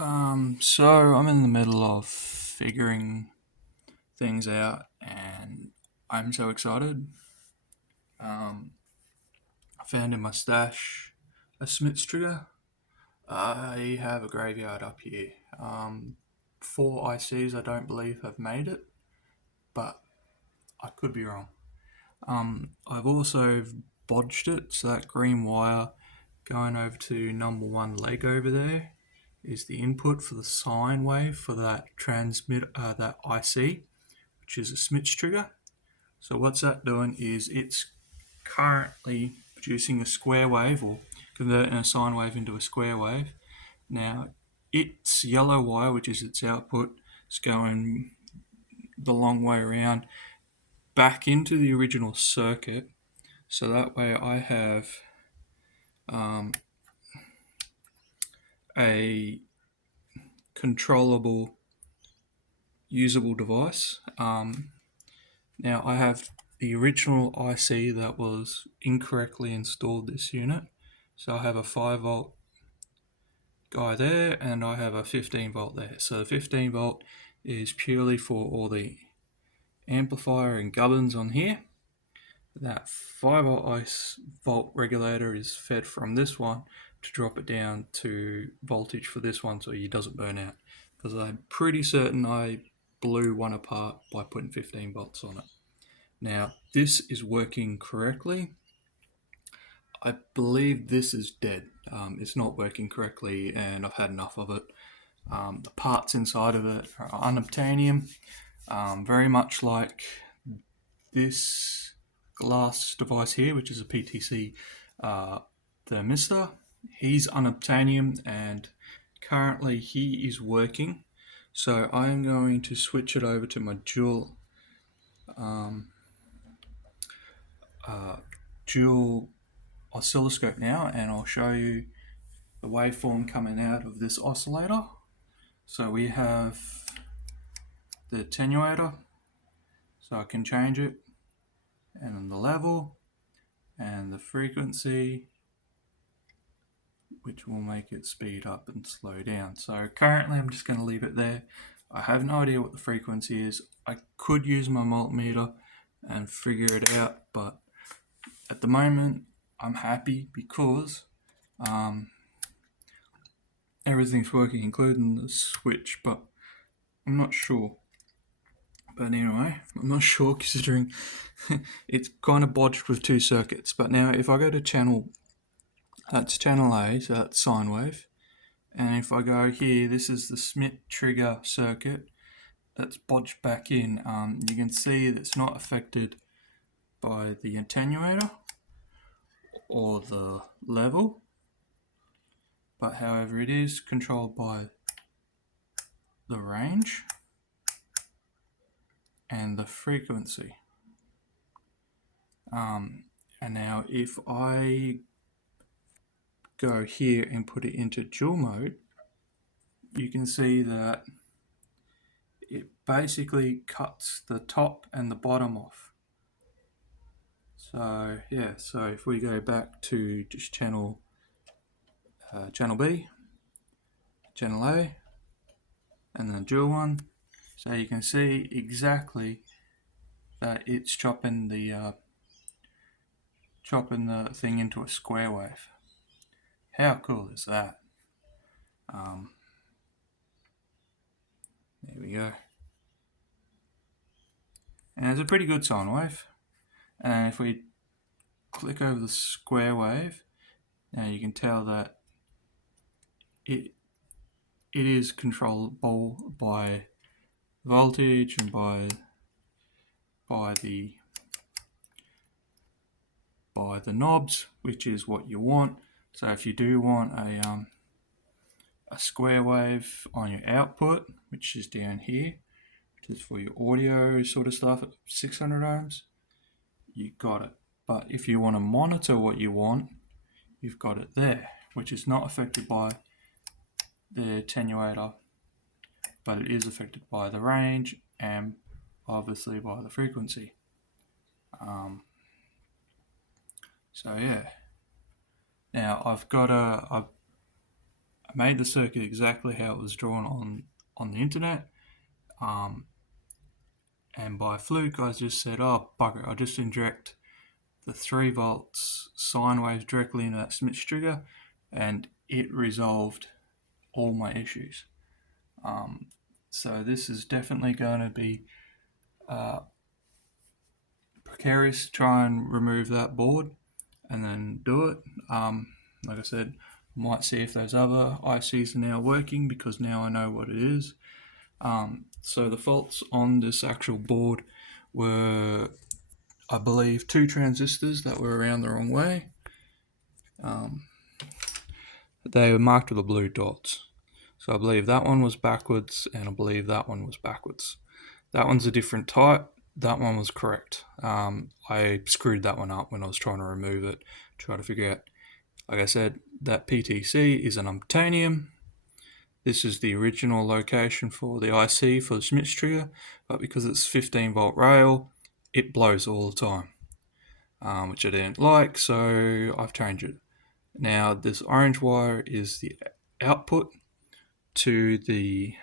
So I'm in the middle of figuring things out, and I'm so excited. Um, I found in my stash a Smith's trigger. I have a graveyard up here. Four ICs I don't believe have made it, but I could be wrong. I've also bodged it, so that green wire going over to number one leg over there is the input for the sine wave for that that IC, which is a Smith's trigger. So what's that doing is it's currently producing a square wave or converting a sine wave into a square wave. Now its yellow wire, which is its output, is going the long way around back into the original circuit. So that way I have um, a controllable, usable device. Now I have the original IC that was incorrectly installed this unit. So I have a 5 volt guy there and I have a 15 volt there. So the 15 volt is purely for all the amplifier and gubbins on here. That 5 volt regulator is fed from this one to drop it down to voltage for this one so it doesn't burn out. Because I'm pretty certain I blew one apart by putting 15 volts on it. Now, this is working correctly. I believe this is dead. It's not working correctly and I've had enough of it. The parts inside of it are unobtainium, very much like this glass device here, which is a PTC thermistor. He's unobtainium and currently he is working. So I'm going to switch it over to my dual oscilloscope now, and I'll show you the waveform coming out of this oscillator. So we have the attenuator, so I can change it, and then the level and the frequency, which will make it speed up and slow down. So currently I'm just going to leave it there. I have no idea what the frequency is. I could use my multimeter and figure it out, but at the moment I'm happy because everything's working, including the switch, but I'm not sure. But anyway, I'm not sure considering it's kind of bodged with two circuits. But now if I go to channel, that's channel A, so that's sine wave. And if I go here, this is the Smith trigger circuit that's bodged back in. You can see that it's not affected by the attenuator or the level, but however it is controlled by the range and the frequency. And now if I go here and put it into dual mode, you can see that it basically cuts the top and the bottom off. So yeah, so if we go back to just channel B, channel A, and then dual one, so you can see exactly that it's chopping the thing into a square wave. How cool is that? There we go. And it's a pretty good sine wave. And if we click over the square wave, now you can tell that it is controllable by voltage and by the knobs, which is what you want. So if you do want a square wave on your output, which is down here, which is for your audio sort of stuff at 600 ohms, you got it. But if you want to monitor what you want, you've got it there, which is not affected by the attenuator, but it is affected by the range and obviously by the frequency. So yeah. Now I've got a I made the circuit exactly how it was drawn on the internet, and by fluke I just said, oh bugger, I'll just inject the 3 volts sine waves directly into that Smith's trigger, and it resolved all my issues. So this is definitely going to be precarious to try and remove that board and then do it. Like I said, might see if those other ICs are now working, because now I know what it is. So the faults on this actual board were, I believe, 2 transistors that were around the wrong way. They were marked with the blue dots. So I believe that one was backwards, and I believe that one was backwards. That one's a different type. That one was correct. I screwed that one up when I was trying to remove it, try to figure out. Like I said, that PTC is an unobtainium. This is the original location for the IC for the Smith's trigger, but because it's 15 volt rail, it blows all the time, which I didn't like, so I've changed it. Now this orange wire is the output to the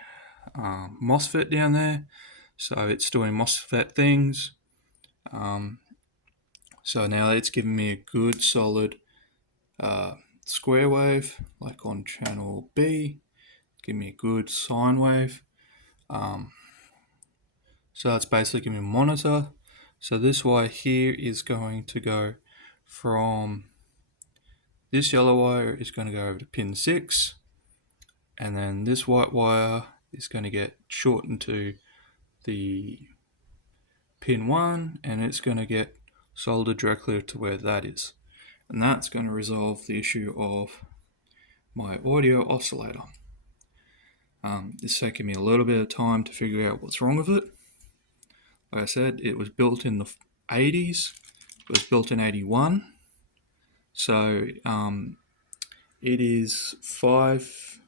MOSFET down there, so it's doing MOSFET things. So now it's giving me a good solid square wave, like on channel B. Give me a good sine wave. So that's basically giving me a monitor. So this wire here is going to go from, this yellow wire is going to go over to pin 6, and then this white wire is going to get shortened to the pin 1, and it's going to get soldered directly to where that is. And that's going to resolve the issue of my audio oscillator. It's taken me a little bit of time to figure out what's wrong with it. Like I said, it was built in the 80s. It was built in 81. So it is 5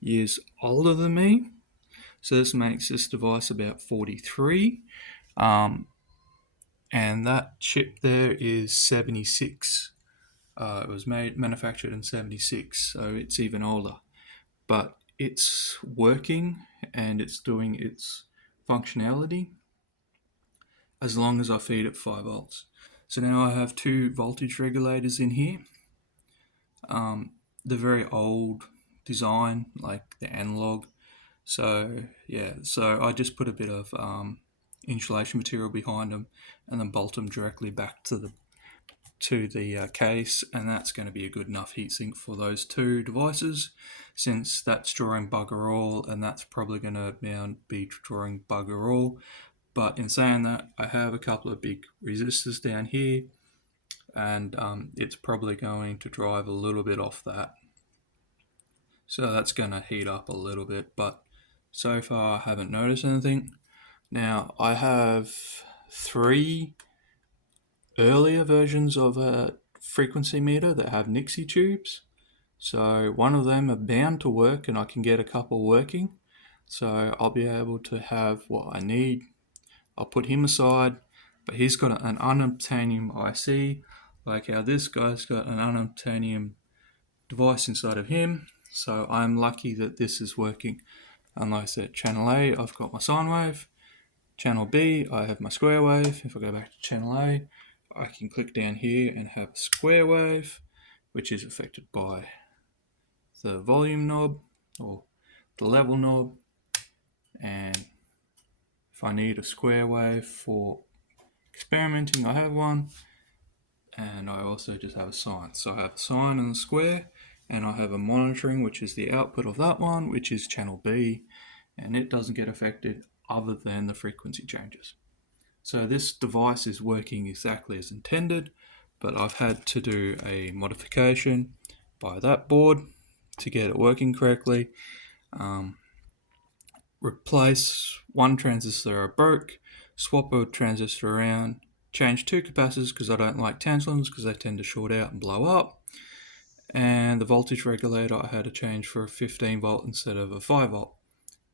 years older than me. So this makes this device about 43. And that chip there is 76. It was manufactured in 76, so it's even older. But it's working and it's doing its functionality as long as I feed it 5 volts. So now I have 2 voltage regulators in here. The very old design, like the analog. So yeah, so I just put a bit of insulation material behind them and then bolt them directly back to the case, and that's going to be a good enough heatsink for those 2 devices, since that's drawing bugger all, and that's probably going to be drawing bugger all. But in saying that, I have a couple of big resistors down here, and it's probably going to drive a little bit off that. So that's going to heat up a little bit, but so far I haven't noticed anything. Now I have 3 earlier versions of a frequency meter that have Nixie tubes. So one of them are bound to work, and I can get a couple working. So I'll be able to have what I need. I'll put him aside, but he's got an unobtainium IC, like how this guy's got an unobtainium device inside of him. So I'm lucky that this is working. And like I said, channel A, I've got my sine wave. Channel B, I have my square wave. If I go back to channel A, I can click down here and have a square wave, which is affected by the volume knob or the level knob. And if I need a square wave for experimenting, I have one. And I also just have a sine. So I have a sine and a square, and I have a monitoring, which is the output of that one, which is channel B, and it doesn't get affected other than the frequency changes. So this device is working exactly as intended, but I've had to do a modification by that board to get it working correctly. Replace one transistor I broke, swap a transistor around, change 2 capacitors because I don't like tantalums because they tend to short out and blow up. And the voltage regulator I had to change for a 15 volt instead of a 5 volt.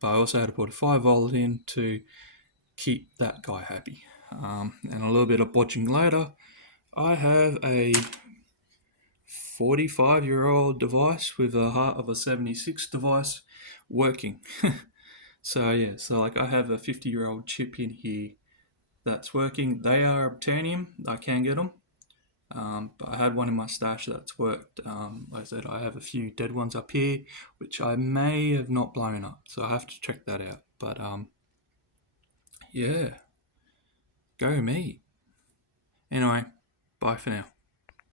But I also had to put a 5 volt in to keep that guy happy. And a little bit of botching later, I have a 45-year-old device with a heart of a 76 device working. So yeah, so like I have a 50-year-old chip in here that's working. They are obtainium. I can get them. But I had one in my stash that's worked. Like I said, I have a few dead ones up here, which I may have not blown up. So I have to check that out. But yeah, go me. Anyway, bye for now.